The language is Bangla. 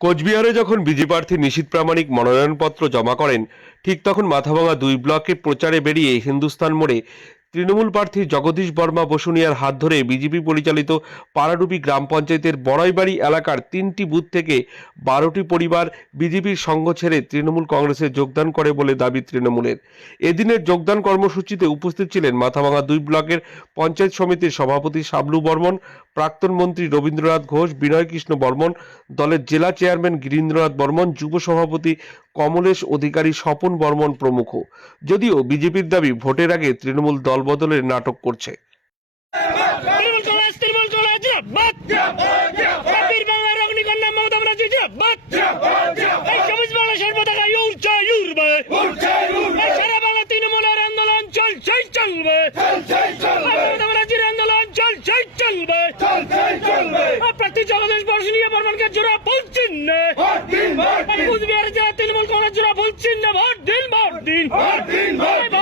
কোচবিহারে যখন বিজেপি প্রার্থী নিশীথ প্রামাণিক মনোনয়নপত্র জমা করেন, ঠিক তখন মাথাভাঙা 2 ব্লকে প্রচারে বেরিয়ে হিন্দুস্তান মোড়ে তৃণমূল প্রার্থী জগদীশ বর্মা বসুনিয়ার হাত ধরে বিজেপি পরিচালিত পাড়াডুবি গ্রাম পঞ্চায়েতের বড়াইবাড়ি এলাকার 3টি বুথ থেকে 12টি পরিবার বিজেপির সঙ্গ ছেড়ে তৃণমূল কংগ্রেসে যোগদান করে বলে দাবি তৃণমূলের। এদিনের যোগদান কর্মসূচিতে উপস্থিত ছিলেন মাথাভাঙা 2 ব্লকের পঞ্চায়েত সমিতির সভাপতি শাবলু বর্মন, প্রাক্তন মন্ত্রী রবীন্দ্রনাথ ঘোষ, বিনয় কৃষ্ণ বর্মন, দলের জেলা চেয়ারম্যান গিরীন্দ্রনাথ বর্মন, যুব সভাপতি কমলেশ অধিকারী, স্বপন বর্মন প্রমুখ। যদিও বিজেপির দাবি ভোটের আগে তৃণমূল দলবদলের নাটক করছে। জগদীশ বর্মা বর্মনকে জোড়া বলছেন না, কুচবিহার জেলা তৃণমূল কংগ্রেস জোড়া বলছেন না, ভোট দিন, ভোট দিন, ভোট দিন, ভোট দিন।